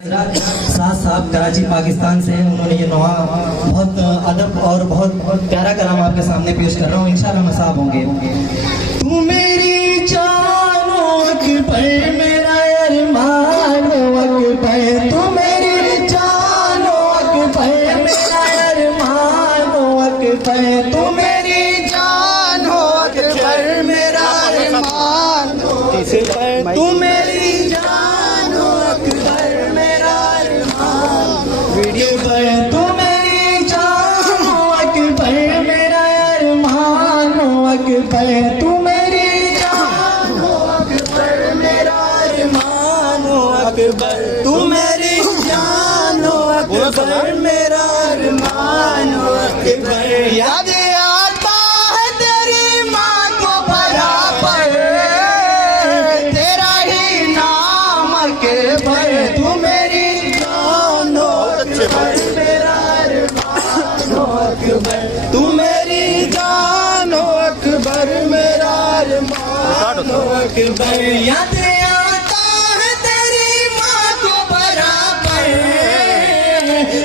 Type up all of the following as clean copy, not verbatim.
साथ साहब कराची पाकिस्तान से हैं। उन्होंने ये नवा बहुत अदब और बहुत प्यारा कलाम आपके सामने पेश कर रहा हूँ। इंशाल्लाह मसाब होंगे। तू मेरी जानो अकबर मेरा अरमानो अकबर, तू मेरी जानो अकबर मेरा अरमानो अकबर, तू मेरी जानो अकबर मेरा अरमानो अकबर, तू मेरी जानो अकबर मेरा अरमानो अकबर, तू मेरी जानो अकबर मेरा अरमानो अकबर, तू मेरी जानो अकबर मेरा अरमानो अकबर, तू मेरी जानो अकबर मेरा अरमानो अकबर। याद आता है तेरी माँ को बराबर, तेरा ही नाम अकबर, तू मेरी जानो अकबर मेरा अरमानो अकबर, तू मेरी जानो अकबर मेरा अरमानो अकबर। याद आता है तेरी माँ को बराबर,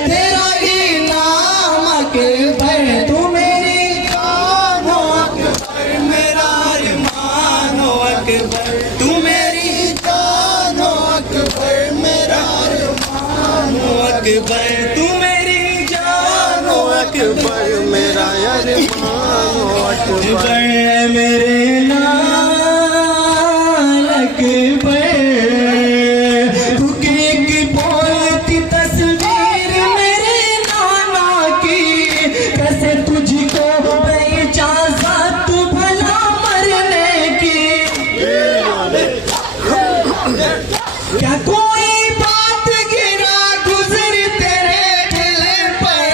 तेरा ही नाम अकबर, तू मेरी जानो अकबर मेरा अरमानो अकबर, तू मेरी जानो अकबर मेरा अरमानो अकबर, तू मेरी जानो अकबर मेरा अरमानो अकबर। मेरे लाल अकबर, तू की बोलती तस्वीर मेरे नाना की, कैसे तुझको इजाजत भला मरने की। क्या कोई बात गिरा गुजर तेरे दिल पर,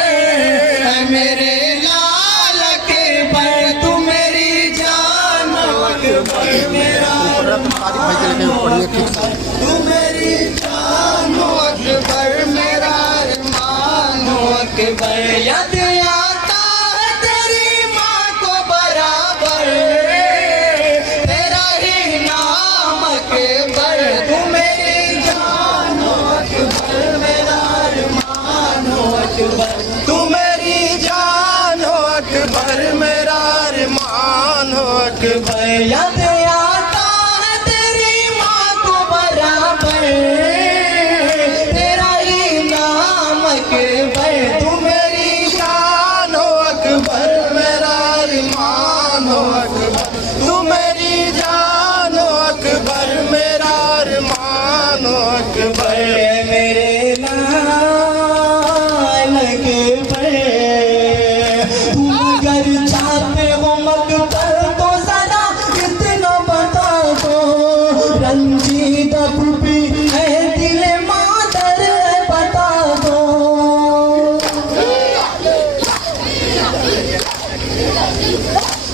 मेरे लाल अकबर, तू मेरी जानो अकबर मेरा अरमानो अकबर, तू मेरी जानो अकबर मेरा अरमानो अकबर। याद आता है तेरी माँ को बराबर, तेरा ही नाम अकबर, तू मेरी जानो अकबर मेरा अरमानो अकबर, तू मेरी जानो अकबर मेरा अरमानो अकबर। याद आता है तेरी माँ को बराबर, तेरा ही नाम अकबर, तू मेरी जानो अकबर मेरा अरमानो अकबर, तू मेरी जानो अकबर मेरा अरमानो अकबर। मेरे लाल अकबर, तुम अगर चाहते हो मकबर तो जरा इतना बता दो, रंजीदा भी है दिल मादर बता दो।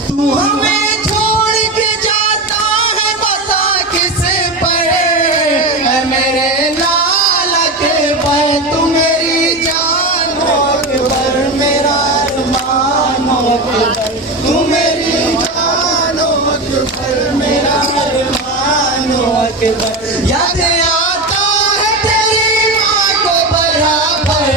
तू हमें छोड़ के जाता है बता किस पर, मेरे लाल अकबर, तू मेरी जानो अकबर मेरा अरमानो अकबर, तू मेरी जानो अकबर मेरा अरमानो अकबर। याद आता है तेरी माँ को बराबर,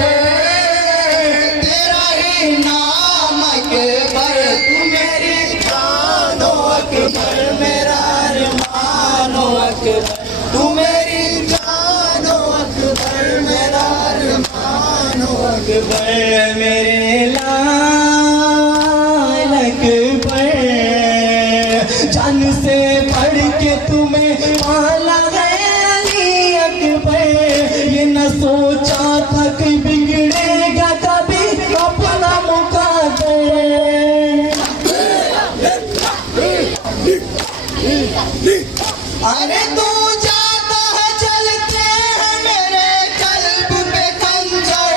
तेरा ही नाम अकबर, तू मेरी जानो अकबर मेरा अरमानो अकबर, तू मेरी जानो अकबर मेरा अरमानो अकबर। मेरे लाल अकबर, जान से बढ़ के तुम्हें पाला है अली अकबर, ये न सोचा था कि बिगड़ेगा कभी अपना मुकद्दर। अरे तू जाता है चलते हैं मेरे कल्ब पे खंजर,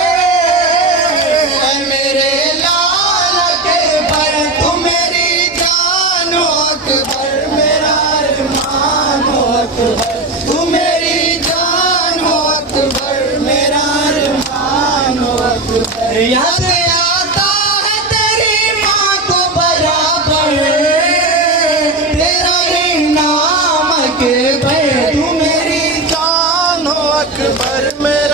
मेरे लाल अकबर, तू मेरी जानो अकबर मेरा अरमानो अकबर, तू मेरी जानो अकबर मेरा अरमानो अकबर। याद आता है तेरी माँ को बराबर, तेरा ही नाम अकबर, तू मेरी जानो अकबर मेरा